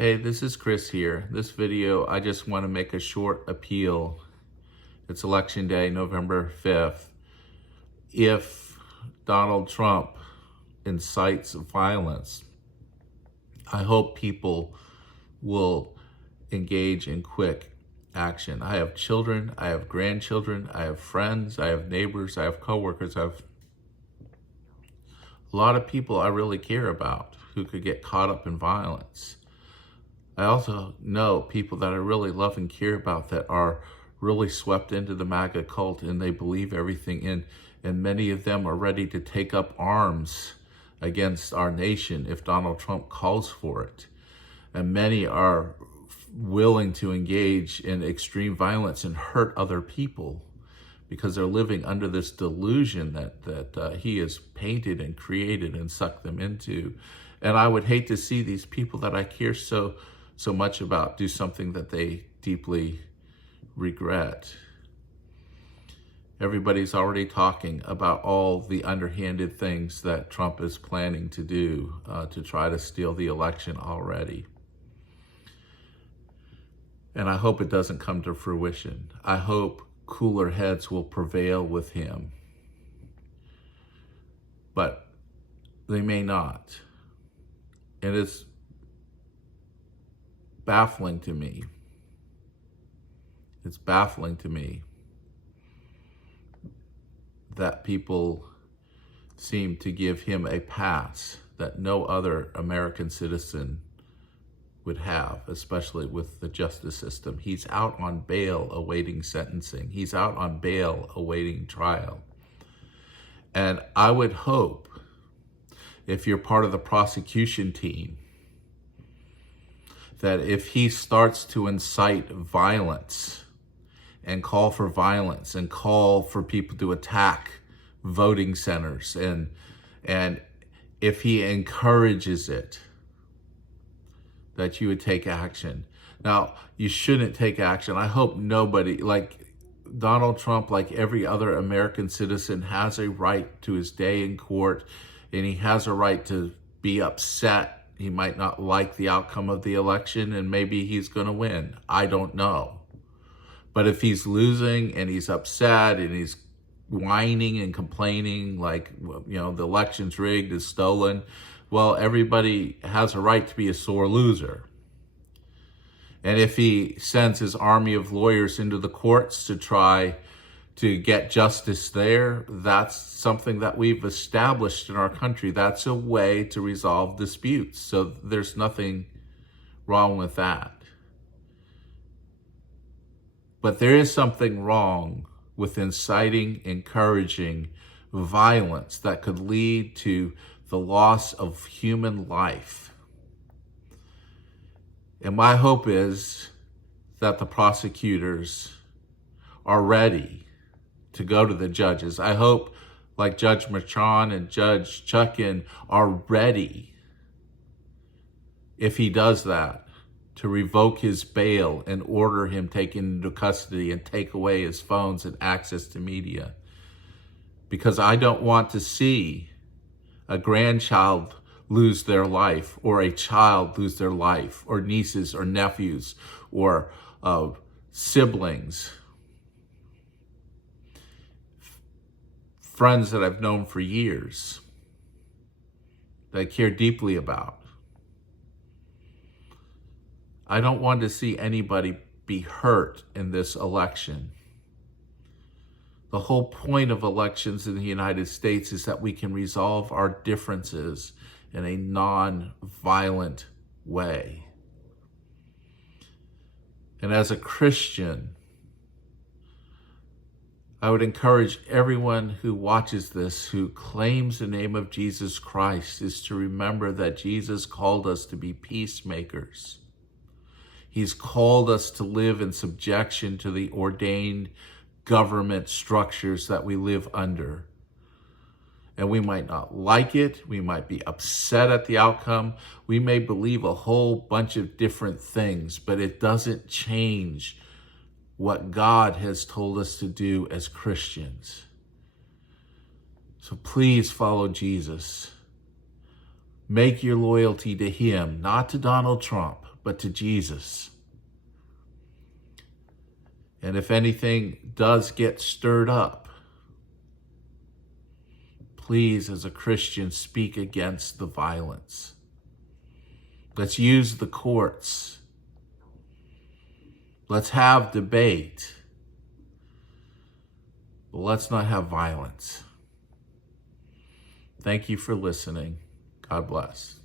Hey, this is Chris here. This video, I just want to make a short appeal. It's Election Day, November 5th. If Donald Trump incites violence, I hope people will engage in quick action. I have children, I have grandchildren, I have friends, I have neighbors, I have coworkers, I have a lot of people I really care about who could get caught up in violence. I also know people that I really love and care about that are really swept into the MAGA cult and they believe everything and many of them are ready to take up arms against our nation if Donald Trump calls for it. And many are willing to engage in extreme violence and hurt other people because they're living under this delusion that he has painted and created and sucked them into. And I would hate to see these people that I care so much about do something that they deeply regret. Everybody's already talking about all the underhanded things that Trump is planning to do to try to steal the election already. And I hope it doesn't come to fruition. I hope cooler heads will prevail with him. But they may not. And it's baffling to me. It's baffling to me that people seem to give him a pass that no other American citizen would have, especially with the justice system. He's out on bail awaiting sentencing. He's out on bail awaiting trial. And I would hope, if you're part of the prosecution team, that if he starts to incite violence and call for violence and call for people to attack voting centers and if he encourages it, that you would take action. Now, you shouldn't take action. I hope nobody, like Donald Trump, like every other American citizen, has a right to his day in court, and he has a right to be upset. He might not like the outcome of the election, and maybe he's going to win. I don't know. But if he's losing and he's upset and he's whining and complaining like, you know, the election's rigged, is stolen, well, everybody has a right to be a sore loser. And if he sends his army of lawyers into the courts to try to get justice there, that's something that we've established in our country. That's a way to resolve disputes. So there's nothing wrong with that. But there is something wrong with inciting, encouraging violence that could lead to the loss of human life. And my hope is that the prosecutors are ready to go to the judges. I hope, like Judge Merchan and Judge Chuckin, are ready, if he does that, to revoke his bail and order him taken into custody and take away his phones and access to media. Because I don't want to see a grandchild lose their life, or a child lose their life, or nieces or nephews, or siblings, friends that I've known for years, that I care deeply about. I don't want to see anybody be hurt in this election. The whole point of elections in the United States is that we can resolve our differences in a non-violent way. And as a Christian, I would encourage everyone who watches this, who claims the name of Jesus Christ, is to remember that Jesus called us to be peacemakers. He's called us to live in subjection to the ordained government structures that we live under. And we might not like it. We might be upset at the outcome. We may believe a whole bunch of different things, but it doesn't change what God has told us to do as Christians. So please follow Jesus. Make your loyalty to him, not to Donald Trump, but to Jesus. And if anything does get stirred up, please, as a Christian, speak against the violence. Let's use the courts. Let's have debate. But let's not have violence. Thank you for listening. God bless.